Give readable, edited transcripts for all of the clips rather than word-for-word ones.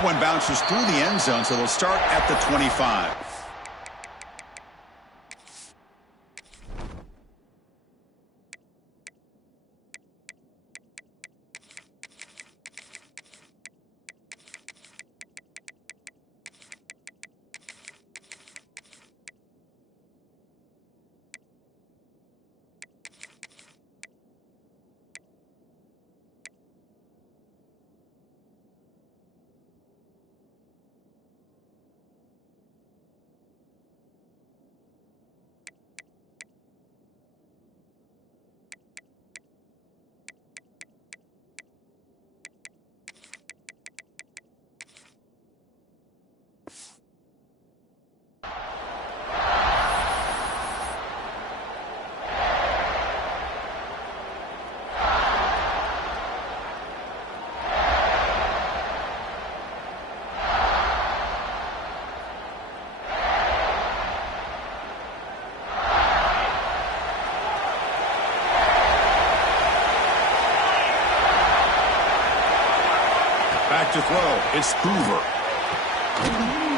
That one bounces through the end zone, so they'll start at the 25. Back to throw. It's Hoover.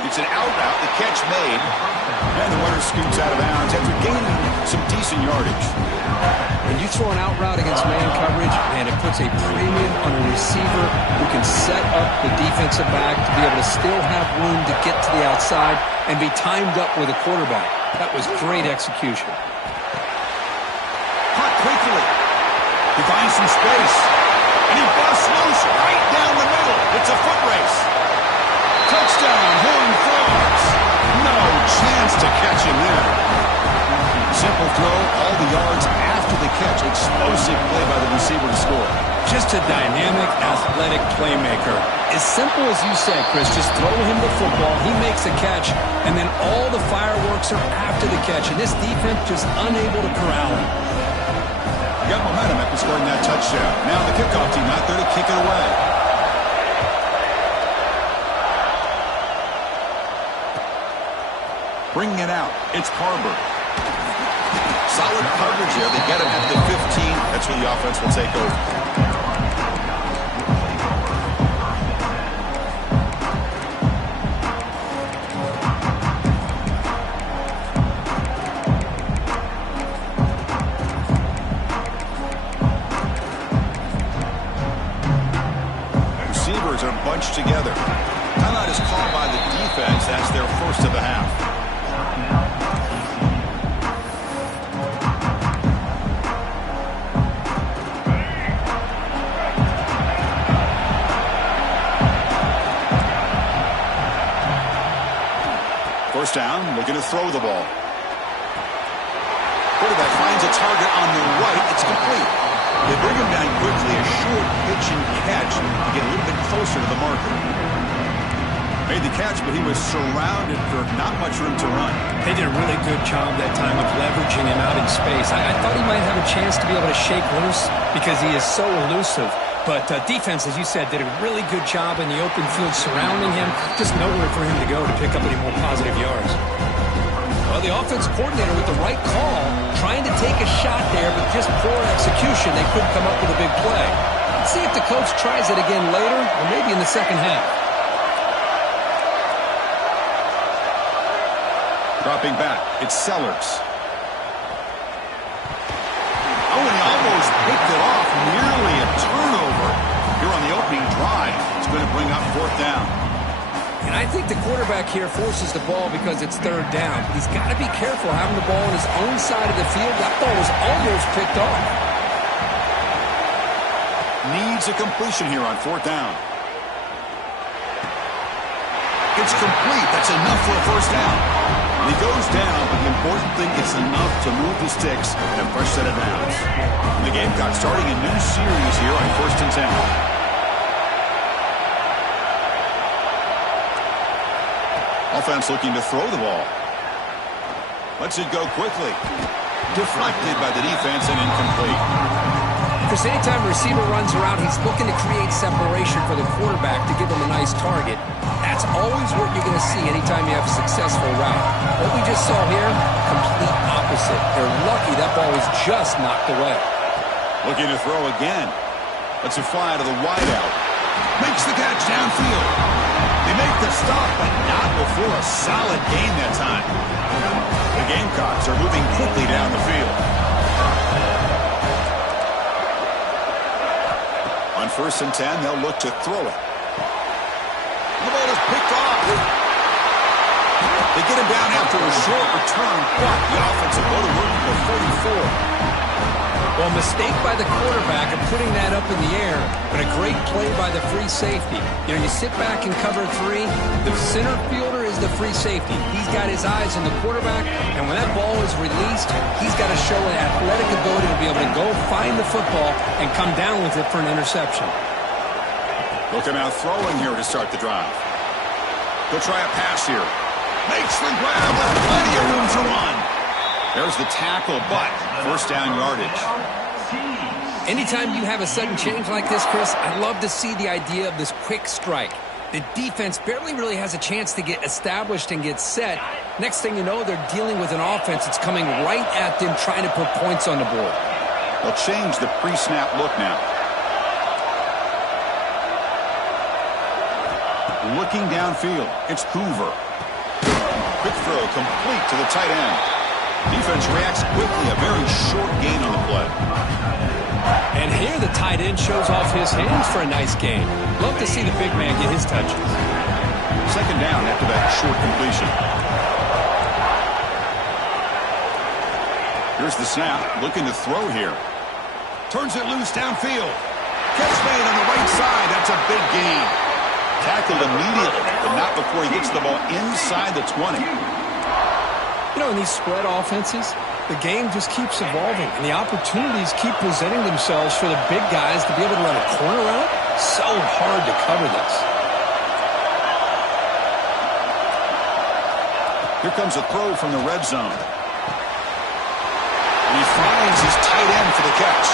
It's an out route. The catch made. And the runner scoots out of bounds after gaining some decent yardage. When you throw an out route against man coverage, man, it puts a premium on a receiver who can set up the defensive back to be able to still have room to get to the outside and be timed up with a quarterback. That was great execution. Caught quickly. He finds some space. And he busts loose right down the middle. It's a foot race. Touchdown, Horned Frogs. No chance to catch him there. Simple throw, all the yards after the catch. Explosive play by the receiver to score. Just a dynamic, athletic playmaker. As simple as you said, Chris, just throw him the football, he makes a catch, and then all the fireworks are after the catch. And this defense just unable to corral him. Got momentum after scoring that touchdown. Now the kickoff team out there to kick it away. Bringing it out, it's Carver. Solid coverage here. They get him at the 15. That's where the offense will take over. Receivers are bunched together. Timeout is called by the defense. That's their first of the half. First down, looking to throw the ball. Quarterback finds a target on the right. It's complete. They bring him down quickly, a short pitch and catch to get a little bit closer to the marker. Made the catch, but he was surrounded for not much room to run. They did a really good job that time of leveraging him out in space. I thought he might have a chance to be able to shake loose because he is so elusive. But defense, as you said, did a really good job in the open field surrounding him. Just nowhere for him to go to pick up any more positive yards. Well, the offense coordinator with the right call, trying to take a shot there, but just poor execution. They couldn't come up with a big play. Let's see if the coach tries it again later or maybe in the second half. Dropping back, it's Sellers. Oh, and he almost picked it off. Nearly a turnover here on the opening drive. It's going to bring up fourth down. And I think the quarterback here forces the ball because it's third down. He's got to be careful having the ball on his own side of the field. That ball was almost picked off. Needs a completion here on fourth down. It's complete. That's enough for a first down. And he goes down, but the important thing is enough to move the sticks and a fresh set of downs. And the Gamecocks starting a new series here on 1st and 10. Offense looking to throw the ball. Lets it go quickly. Deflected by the defense and incomplete. Chris, anytime a receiver runs around, he's looking to create separation for the quarterback to give him a nice target. That's always what you're going to see anytime you have a successful route. What we just saw here, complete opposite. They're lucky that ball was just knocked away. Looking to throw again. Lets it fly to the wideout. Makes the catch downfield. They make the stop, but not before a solid gain that time. The Gamecocks are moving quickly down the field. On 1st and 10, they'll look to throw it. The ball is picked off. They get him down after a short return, but the offense will go to work at the 44. Well, mistake by the quarterback of putting that up in the air, but a great play by the free safety. You know, you sit back and cover 3. The center fielder is the free safety. He's got his eyes on the quarterback, and when that ball is released, he's got to show an athletic ability to be able to go find the football and come down with it for an interception. Look him out throwing here to start the drive. He'll try a pass here. Makes the grab with plenty of room to run. There's the tackle, but 1st down yardage. Anytime you have a sudden change like this, Chris, I love to see the idea of this quick strike. The defense barely really has a chance to get established and get set. Next thing you know, they're dealing with an offense that's coming right at them, trying to put points on the board. They'll change the pre-snap look now. Looking downfield, it's Hoover. Quick throw complete to the tight end. Defense reacts quickly, a very short gain on the play. And here the tight end shows off his hands for a nice gain. Love to see the big man get his touches. 2nd down after that short completion. Here's the snap, looking to throw here. Turns it loose downfield. Catch made on the right side, that's a big gain. Tackled immediately, but not before he gets the ball inside the 20. You know, in these spread offenses, the game just keeps evolving, and the opportunities keep presenting themselves for the big guys to be able to run a corner out. So hard to cover this. Here comes a throw from the red zone. And he finds his tight end for the catch.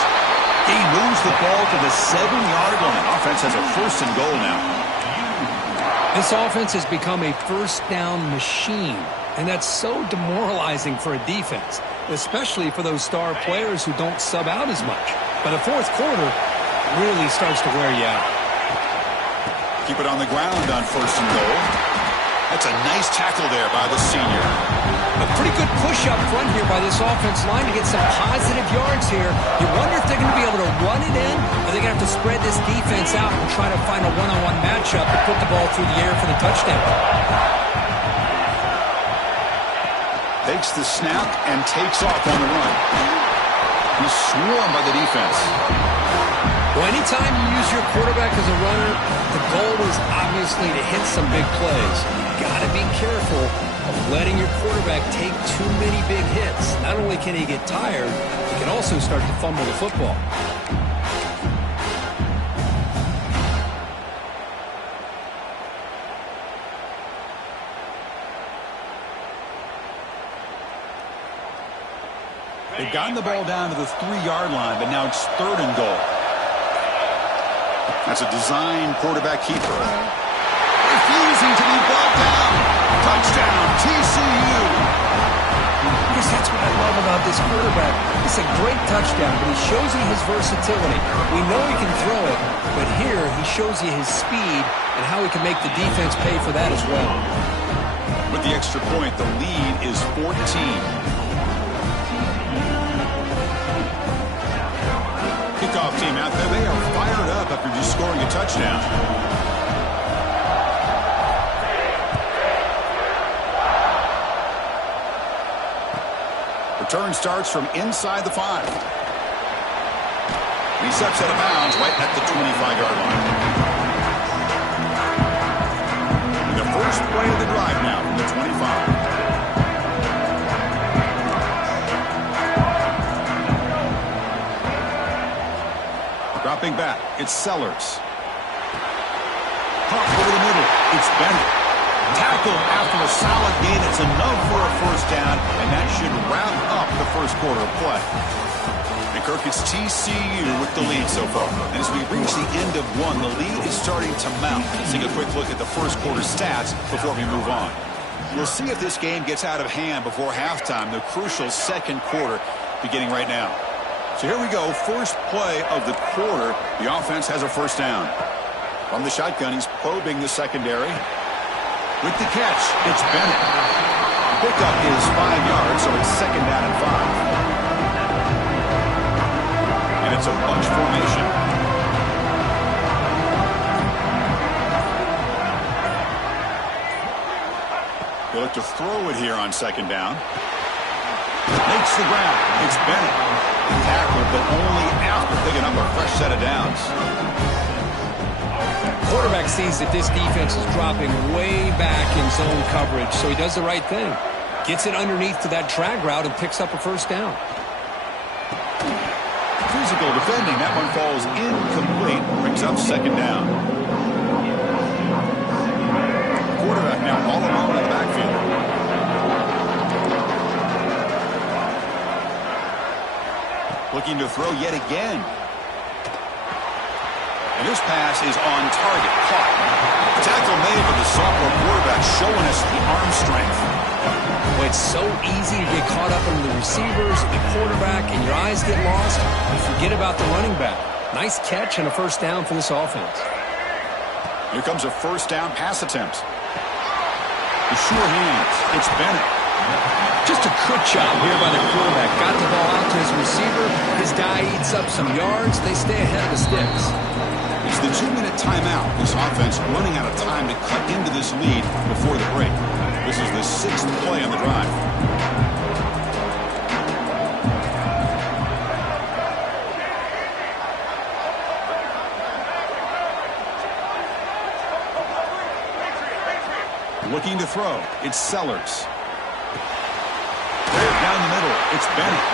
He moves the ball to the 7-yard line. Offense has a 1st and goal now. This offense has become a 1st down machine, and that's so demoralizing for a defense, especially for those star players who don't sub out as much. But the 4th quarter really starts to wear you out. Keep it on the ground on 1st and goal. That's a nice tackle there by the senior. A pretty good push up front here by this offense line to get some positive yards here. You wonder if they're going to be able to run it in, or they're going to have to spread this defense out and try to find a one-on-one matchup to put the ball through the air for the touchdown. Takes the snap and takes off on the run. He's swarmed by the defense. Well, anytime you use your quarterback as a runner, the goal is obviously to hit some big plays. You got to be careful of letting your quarterback take too many big hits. Not only can he get tired, he can also start to fumble the football. They've gotten the ball down to the 3-yard line, but now it's 3rd and goal. That's a design quarterback keeper. Refusing to be brought down. Touchdown, TCU. Because that's what I love about this quarterback. It's a great touchdown, but he shows you his versatility. We know he can throw it, but here he shows you his speed and how he can make the defense pay for that as well. With the extra point, the lead is 14. Kickoff team out there, they are fired up after just scoring a touchdown. Return starts from inside the 5. He steps out of bounds right at the 25-yard line. And the first play of the drive now from the 25. Dropping back, it's Sellers. Pump over the middle, it's Bennett. Tackled after a solid gain. It's enough for a 1st down, and that should wrap up the 1st quarter of play. And Kirk, it's TCU with the lead so far. And as we reach the end of 1, the lead is starting to mount. Let's take a quick look at the 1st quarter stats before we move on. We'll see if this game gets out of hand before halftime, the crucial 2nd quarter beginning right now. So here we go, first play of the quarter. The offense has a 1st down. From the shotgun, he's probing the secondary. With the catch, it's Bennett. Pickup is 5 yards, so it's 2nd down and 5. And it's a bunch formation. They look to throw it here on 2nd down. Makes the ground. It's Bennett. Tackled, but only after picking up a fresh set of downs. Quarterback sees that this defense is dropping way back in zone coverage, so he does the right thing. Gets it underneath to that drag route and picks up a 1st down. Physical defending. That one falls incomplete. Brings up 2nd down. Quarterback now all alone in the backfield. Looking to throw yet again. And this pass is on target. Caught. Tackle made with the sophomore quarterback, showing us the arm strength. Well, it's so easy to get caught up in the receivers, the quarterback, and your eyes get lost. You forget about the running back. Nice catch and a 1st down for this offense. Here comes a 1st down pass attempt. The sure hands. It's Bennett. Just a good job here by the quarterback. Got the ball out to his receiver. His guy eats up some yards. They stay ahead of the sticks. It's the 2-minute timeout. This offense running out of time to cut into this lead before the break. This is the 6th play on the drive. Looking to throw. It's Sellers. Down the middle. It's Bennett.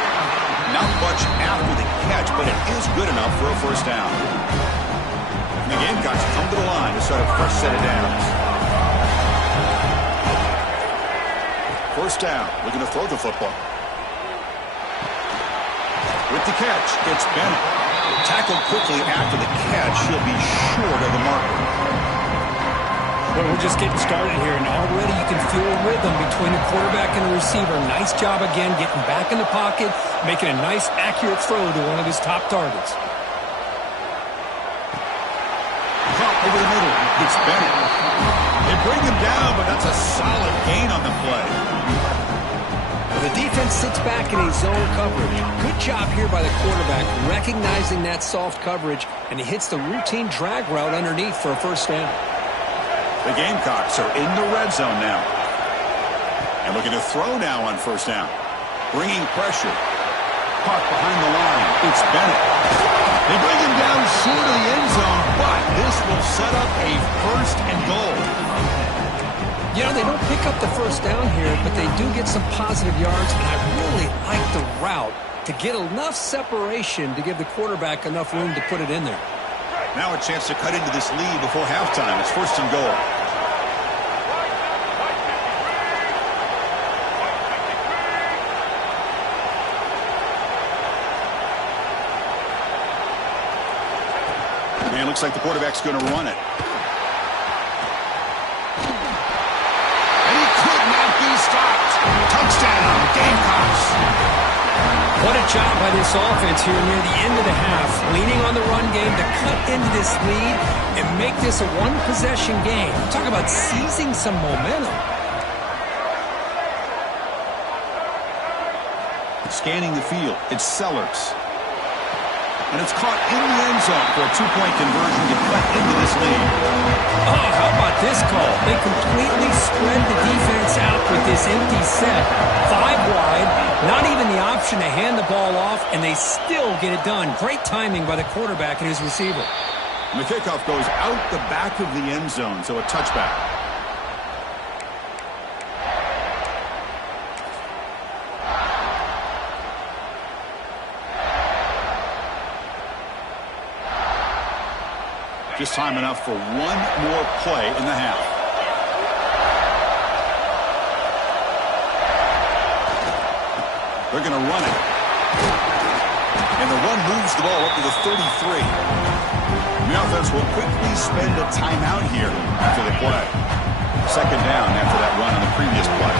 Not much after the catch, but it is good enough for a 1st down. And the Gamecocks come to the line to start a fresh set of downs. 1st down. Looking to throw the football. With the catch, it's Bennett. Tackled quickly after the catch. He'll be short of the marker. Well, we're just getting started here, and already you can feel a rhythm between the quarterback and the receiver. Nice job again getting back in the pocket, making a nice, accurate throw to one of his top targets. Caught over the middle. It's Bennett. They bring him down, but that's a solid gain on the play. The defense sits back in a zone coverage. Good job here by the quarterback, recognizing that soft coverage, and he hits the routine drag route underneath for a 1st down. The Gamecocks are in the red zone now. And looking to throw now on 1st down. Bringing pressure. Caught behind the line. It's Bennett. They bring him down short of the end zone, but this will set up a 1st and goal. You know, they don't pick up the 1st down here, but they do get some positive yards, and I really like the route to get enough separation to give the quarterback enough room to put it in there. Now a chance to cut into this lead before halftime. It's 1st and goal. And it looks like the quarterback's going to run it. And he could not be stopped. Touchdown, Gamecocks. What a job by this offense here near the end of the half, leaning on the run game to cut into this lead and make this a one-possession game. Talk about seizing some momentum. Scanning the field, it's Sellers. And it's caught in the end zone for a 2-point conversion to cut into this lead. Oh, how about this call? They completely spread the defense out with this empty set. 5 wide, not even the option to hand the ball off, and they still get it done. Great timing by the quarterback and his receiver. And the kickoff goes out the back of the end zone, so a touchback. Just time enough for one more play in the half. They're going to run it. And the run moves the ball up to the 33. The offense will quickly spend a timeout here after the play. 2nd down after that run on the previous play.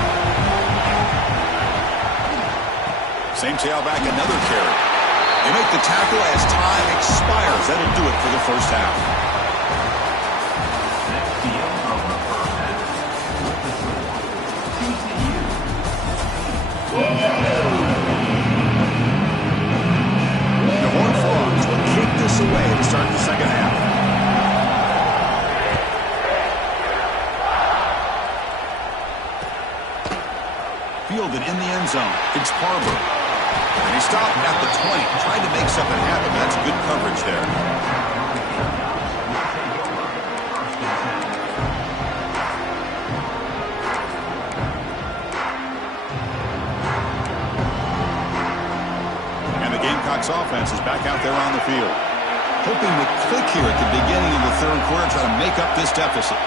Same tailback, another carry. They make the tackle as time expires. That'll do it for the 1st half. end zone. It's Barber. And he stopped at the 20, trying to make something happen. That's good coverage there. And the Gamecocks offense is back out there on the field. Hoping to click here at the beginning of the third quarter, try to make up this deficit.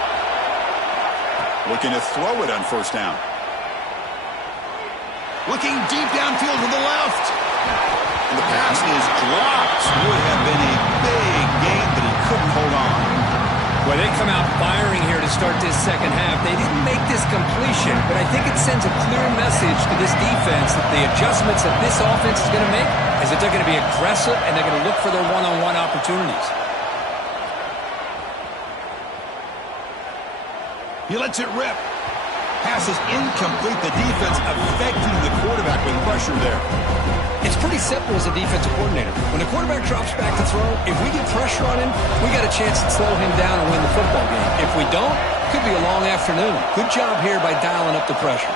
Looking to throw it on first down. Looking deep downfield to the left. And the pass is dropped. Would have been a big gain, but he couldn't hold on. Well, they come out firing here to start this second half. They didn't make this completion, but I think it sends a clear message to this defense that the adjustments that this offense is going to make is that they're going to be aggressive and they're going to look for their one-on-one opportunities. He lets it rip. Pass is incomplete. The defense affecting the quarterback with pressure there. It's pretty simple as a defensive coordinator. When the quarterback drops back to throw, if we get pressure on him, we got a chance to slow him down and win the football game. If we don't, it could be a long afternoon. Good job here by dialing up the pressure.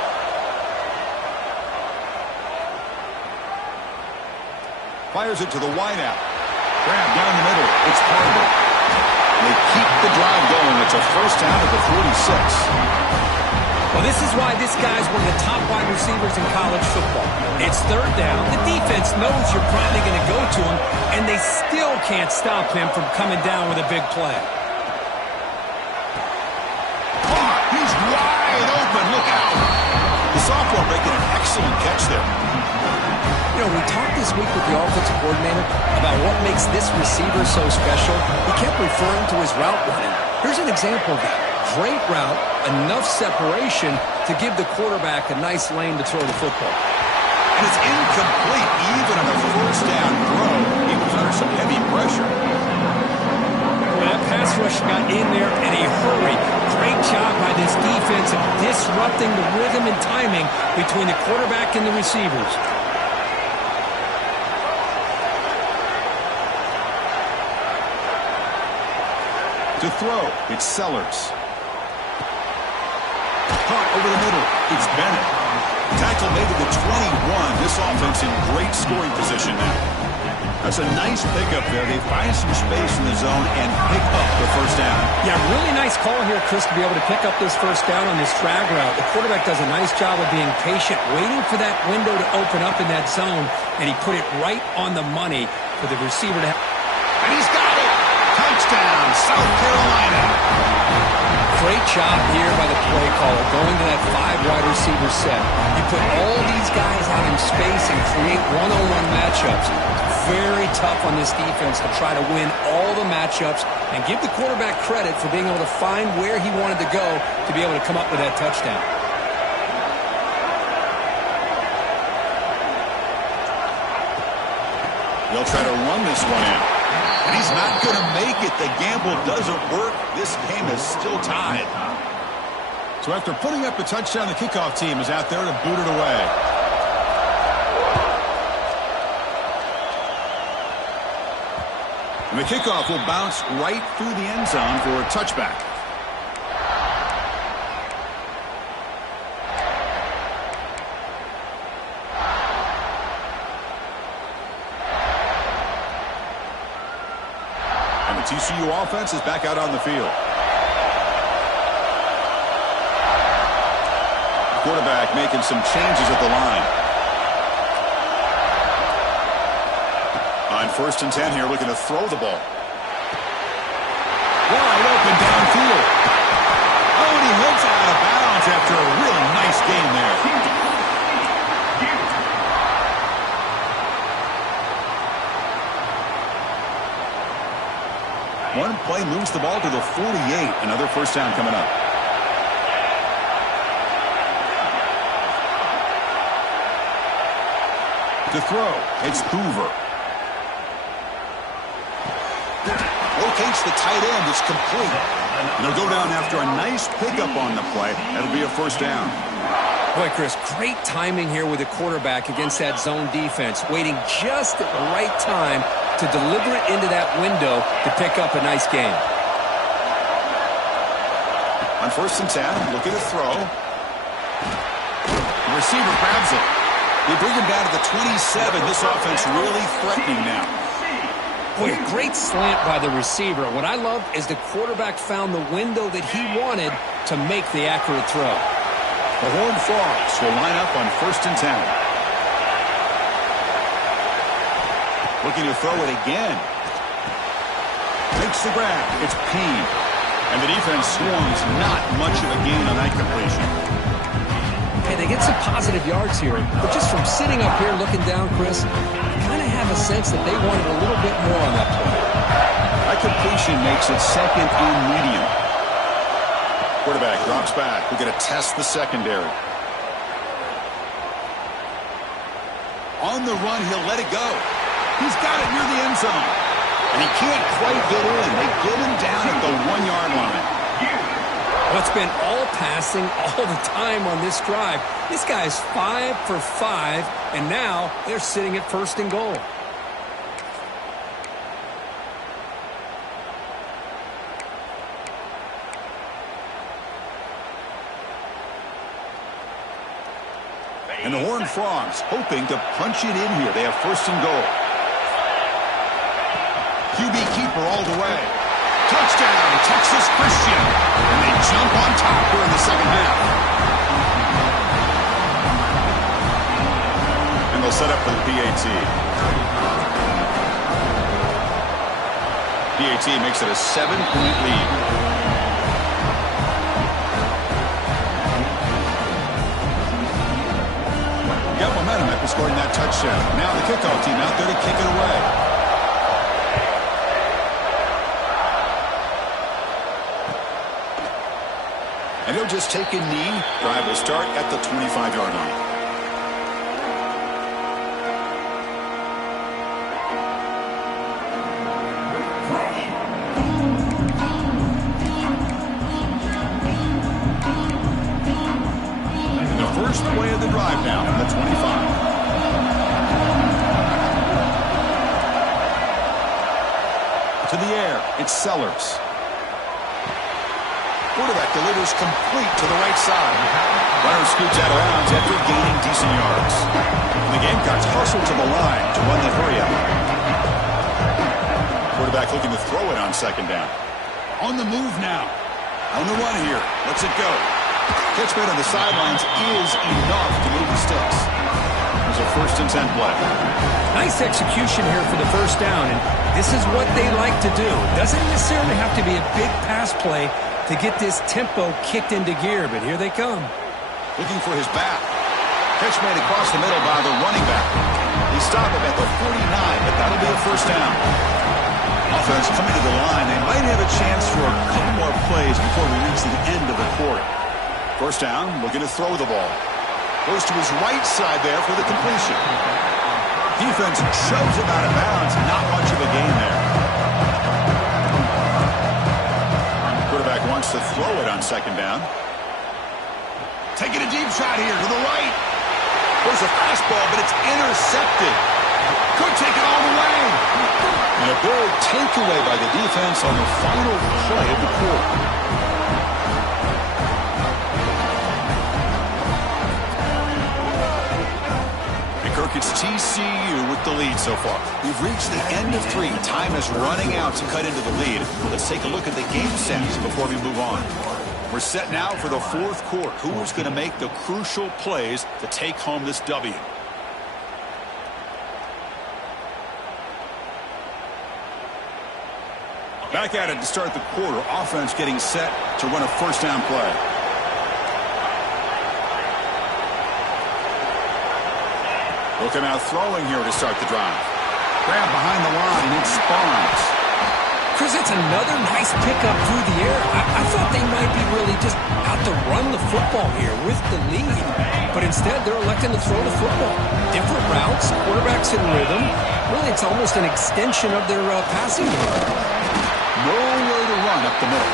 Fires it to the wideout. Grab down the middle. It's Barber. They keep the drive going. It's a first down at the 46. Well, this is why this guy's one of the top wide receivers in college football. It's third down. The defense knows you're probably going to go to him, and they still can't stop him from coming down with a big play. Oh, he's wide open. Look out. The sophomore making an excellent catch there. You know, we talked this week with the offensive coordinator about what makes this receiver so special. He kept referring to his route running. Here's an example of that. Great route, enough separation to give the quarterback a nice lane to throw the football. And it's incomplete even on a first down throw. He was under some heavy pressure. Well, that pass rush got in there in a hurry. Great job by this defense of disrupting the rhythm and timing between the quarterback and the receivers. To throw, it's Sellers. Caught over the middle, it's Bennett. Tackle made to the 21. This offense in great scoring position now. That's a nice pickup there. They find some space in the zone and pick up the first down. Yeah, really nice call here, Chris, to be able to pick up this first down on this drag route. The quarterback does a nice job of being patient, waiting for that window to open up in that zone, and he put it right on the money for the receiver to have. And he's got it! Touchdown, South Carolina! Great job here by the play caller, going to that 5 wide receiver set. You put all these guys out in space and create one-on-one matchups. It's very tough on this defense to try to win all the matchups and give the quarterback credit for being able to find where he wanted to go to be able to come up with that touchdown. They'll try to run this one in. And he's not going to make it. The gamble doesn't work. This game is still tied. So after putting up a touchdown, the kickoff team is out there to boot it away. And the kickoff will bounce right through the end zone for a touchback. TCU offense is back out on the field. Quarterback making some changes at the line. On 1st and 10 here, looking to throw the ball. Wide open downfield. Oh, and he hits it out of bounds after a really nice game there. One play moves the ball to the 48. Another first down coming up. To throw, it's Hoover. Locates the tight end. It's complete. And they'll go down after a nice pickup on the play. That'll be a first down. Boy, Chris, great timing here with the quarterback against that zone defense, waiting just at the right time to deliver it into that window to pick up a nice game. On 1st and 10, looking to throw. The receiver grabs it. They bring him down to the 27. This offense really threatening now. Boy, a great slant by the receiver. What I love is the quarterback found the window that he wanted to make the accurate throw. The Horned Frogs will line up on 1st and 10. Looking to throw it again. Makes the grab. It's Payne. And the defense swarms. Not much of a gain on that completion. Hey, they get some positive yards here, but just from sitting up here looking down, Chris, I kind of have a sense that they wanted a little bit more on that play. That completion makes it 2nd and medium. Quarterback drops back. We're going to test the secondary. On the run, he'll let it go. He's got it near the end zone. And he can't quite get in. They get him down at the 1-yard line. Well, it's been all passing all the time on this drive. This guy's 5 for 5, and now they're sitting at 1st and goal. And the Horned Frogs hoping to punch it in here. They have 1st and goal. QB keeper all the way. Touchdown, Texas Christian. And they jump on top here in the 2nd half. And they'll set up for the PAT. PAT makes it a 7-point lead. Got momentum after scoring that touchdown. Now the kickoff team out there to kick it away. And he'll just take a knee. Drive will start at the 25-yard line. And the first play of the drive now on the 25. To the air, it's Sellers. Quarterback delivers complete to the right side. Runner scoots out of bounds after gaining decent yards. And the Gamecocks hustle to the line to run the hurry-up. Quarterback looking to throw it on 2nd down. On the move now. On the run here. Lets it go. Catch made on the sidelines is enough to move the sticks. There's a 1st and 10 play. Nice execution here for the 1st down, and this is what they like to do. Doesn't necessarily have to be a big pass play to get this tempo kicked into gear, but here they come. Looking for his back. Catch made across the middle by the running back. They stop him at the 49, but that'll be a 1st down. Offense coming to the line. They might have a chance for a couple more plays before we reach the end of the quarter. 1st down, looking to throw the ball. Goes to his right side there for the completion. Defense shoves him out of bounds. Not much of a gain there. Quarterback wants to throw it on 2nd down. Taking a deep shot here to the right. There's a fastball, but it's intercepted. Could take it all the way. And a big takeaway by the defense on the final play of the quarter. Kirk, it's TCU with the lead so far. We've reached the end of 3. Time is running out to cut into the lead. Let's take a look at the game stats before we move on. We're set now for the 4th quarter. Who's going to make the crucial plays to take home this W? Back at it to start the quarter. Offense getting set to run a 1st down play. Looking out throwing here to start the drive. Grab behind the line, and it's Barnes. Chris, it's another nice pickup through the air. I thought they might be really just out to run the football here with the lead. But instead, they're electing to throw the football. Different routes, quarterbacks in rhythm. Really, it's almost an extension of their passing game. No way to run up the middle.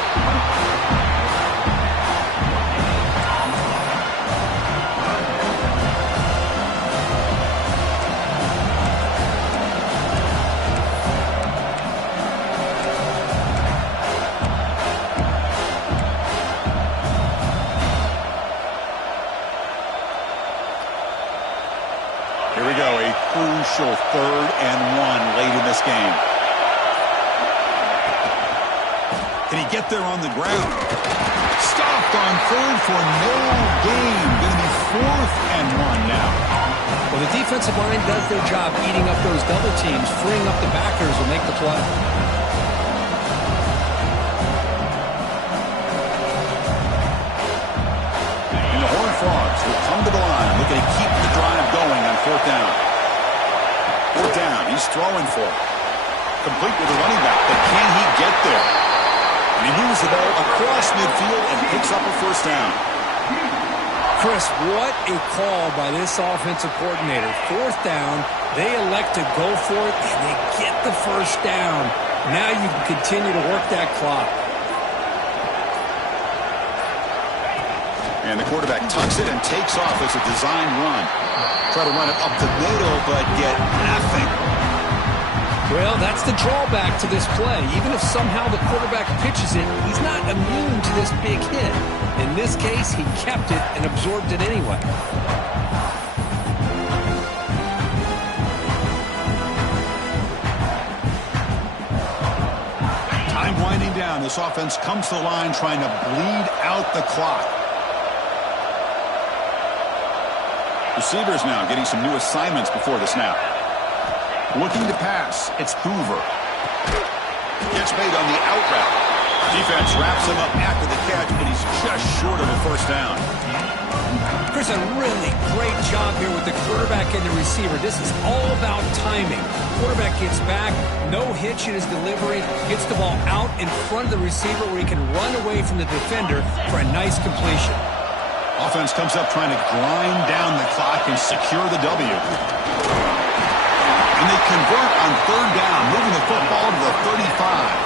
this game. Can he get there on the ground? Stopped on third for no gain. Going to be 4th and 1 now. Well, the defensive line does their job eating up those double teams. Freeing up the backers will make the play. And the Horned Frogs will come to the line, looking to keep the drive going on 4th down. 4th down, he's throwing for it. Complete with the running back, but can he get there? And he moves the ball across midfield and picks up a 1st down. Chris, what a call by this offensive coordinator. 4th down, they elect to go for it, and they get the 1st down. Now you can continue to work that clock. And the quarterback tucks it and takes off as a design run. Try to run it up the middle, but get nothing. Well, that's the drawback to this play. Even if somehow the quarterback pitches it, he's not immune to this big hit. In this case, he kept it and absorbed it anyway. Time winding down. This offense comes to the line trying to bleed out the clock. Receivers now getting some new assignments before the snap. Looking to pass. It's Hoover. Gets made on the out route. Defense wraps him up after the catch, but he's just short of a 1st down. Chris, a really great job here with the quarterback and the receiver. This is all about timing. Quarterback gets back, no hitch in his delivery, gets the ball out in front of the receiver where he can run away from the defender for a nice completion. Offense comes up trying to grind down the clock and secure the W. And they convert on 3rd down, moving the football to the 35.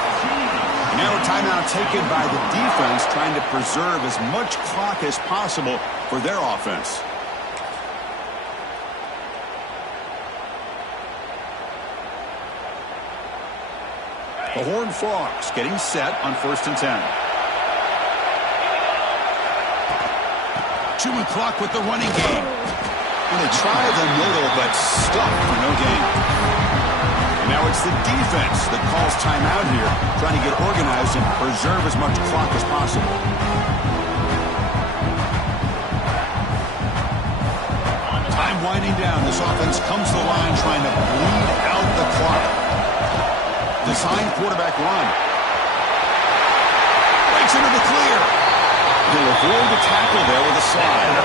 Now a timeout taken by the defense, trying to preserve as much clock as possible for their offense. The Horned Frogs getting set on 1st and 10. Chewing clock with the running game. And they try the middle, but stuck for no gain. And now it's the defense that calls timeout here, trying to get organized and preserve as much clock as possible. Time winding down. This offense comes to the line trying to bleed out the clock. Design quarterback run. Breaks into the clear. He'll avoid the tackle there with a slide.